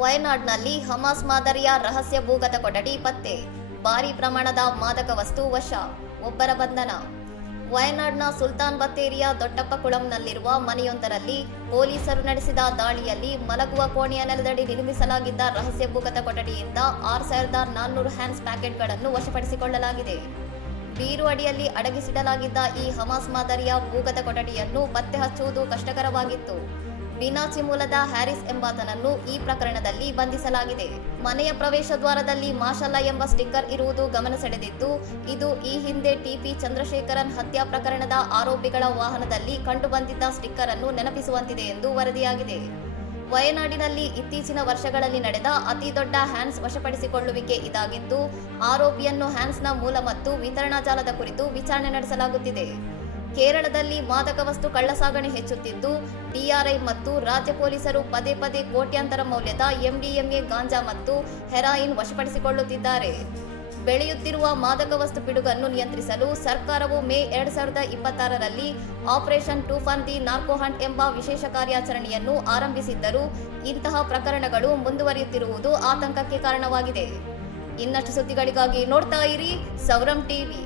ವಯನಾಡ್ನಲ್ಲಿ Hamas ಮಾದರಿಯ ರಹಸ್ಯ ಭೂಗತ ಕೊಠಡಿ ಪತ್ತೆ, ಭಾರೀ ಪ್ರಮಾಣದ ಮಾದಕ ವಸ್ತು ವಶ, ಒಬ್ಬರ ಬಂಧನ. ವಯನಾಡ್ನ ಸುಲ್ತಾನ್ ಬತ್ತೇರಿಯ ದೊಡ್ಡಪ್ಪಕುಳಂನಲ್ಲಿರುವ ಮನೆಯೊಂದರಲ್ಲಿ ಪೊಲೀಸರು ನಡೆಸಿದ ದಾಳಿಯಲ್ಲಿ ಮಲಗುವ ಕೋಣೆಯ ನೆಲದಡಿ ನಿರ್ಮಿಸಲಾಗಿದ್ದ ರಹಸ್ಯ ಭೂಗತ ಕೊಠಡಿಯಿಂದ 6400 ಹ್ಯಾನ್ಸ್ ಪ್ಯಾಕೆಟ್ಗಳನ್ನು ವಶಪಡಿಸಿಕೊಳ್ಳಲಾಗಿದೆ. ಬೀರು ಅಡಿಯಲ್ಲಿ ಅಡಗಿಸಿಡಲಾಗಿದ್ದ ಈ ಹಮಾಸ್ ಮಾದರಿಯ ಭೂಗತ ಕೊಠಡಿಯನ್ನು ಪತ್ತೆ ಹಚ್ಚುವುದು ಕಷ್ಟಕರವಾಗಿತ್ತು. ಬಿನಾಚಿ ಮೂಲದ ಹ್ಯಾರಿಸ್ ಎಂಬಾತನನ್ನು ಈ ಪ್ರಕರಣದಲ್ಲಿ ಬಂಧಿಸಲಾಗಿದೆ. ಮನೆಯ ಪ್ರವೇಶ ದ್ವಾರದಲ್ಲಿ ಮಾಷಲ್ಲಾ ಎಂಬ ಸ್ಟಿಕ್ಕರ್ ಇರುವುದು ಗಮನ ಸೆಳೆದಿದ್ದು, ಇದು ಈ ಹಿಂದೆ ಟಿಪಿ ಚಂದ್ರಶೇಖರನ್ ಹತ್ಯಾ ಪ್ರಕರಣದ ಆರೋಪಿಗಳ ವಾಹನದಲ್ಲಿ ಕಂಡುಬಂದಿದ್ದ ಸ್ಟಿಕ್ಕರ್ ಅನ್ನು ನೆನಪಿಸುವಂತಿದೆ ಎಂದು ವರದಿಯಾಗಿದೆ. ವಯನಾಡಿನಲ್ಲಿ ಇತ್ತೀಚಿನ ವರ್ಷಗಳಲ್ಲಿ ನಡೆದ ಅತಿ ದೊಡ್ಡ ಹ್ಯಾನ್ಸ್ ವಶಪಡಿಸಿಕೊಳ್ಳುವಿಕೆ ಇದಾಗಿದ್ದು, ಆರೋಪಿಯನ್ನು ಹ್ಯಾನ್ಸ್ನ ಮೂಲ ಮತ್ತು ವಿತರಣಾ ಜಾಲದ ಕುರಿತು ವಿಚಾರಣೆ ನಡೆಸಲಾಗುತ್ತಿದೆ. ಕೇರಳದಲ್ಲಿ ಮಾದಕ ವಸ್ತು ಕಳ್ಳಸಾಗಣೆ ಹೆಚ್ಚುತ್ತಿದ್ದು, ಡಿಆರ್ಐ ಮತ್ತು ರಾಜ್ಯ ಪೊಲೀಸರು ಪದೇ ಪದೇ ಕೋಟ್ಯಾಂತರ ಮೌಲ್ಯದ ಎಂಡಿಎಂಎ ಗಾಂಜಾ ಮತ್ತು ಹೆರಾಯಿನ್ ವಶಪಡಿಸಿಕೊಳ್ಳುತ್ತಿದ್ದಾರೆ. ಬೆಳೆಯುತ್ತಿರುವ ಮಾದಕ ವಸ್ತು ಪಿಡುಗನ್ನು ನಿಯಂತ್ರಿಸಲು ಸರ್ಕಾರವು ಮೇ 2026ರಲ್ಲಿ operation Toofan the narco hunt ಎಂಬ ವಿಶೇಷ ಕಾರ್ಯಾಚರಣೆಯನ್ನು ಆರಂಭಿಸಿದ್ದರೂ ಇಂತಹ ಪ್ರಕರಣಗಳು ಮುಂದುವರಿಯುತ್ತಿರುವುದು ಆತಂಕಕ್ಕೆ ಕಾರಣವಾಗಿದೆ. ಇನ್ನಷ್ಟು ಸುದ್ದಿಗಳಿಗಾಗಿ ನೋಡ್ತಾ ಇರಿ ಸೌರಂ ಟಿವಿ.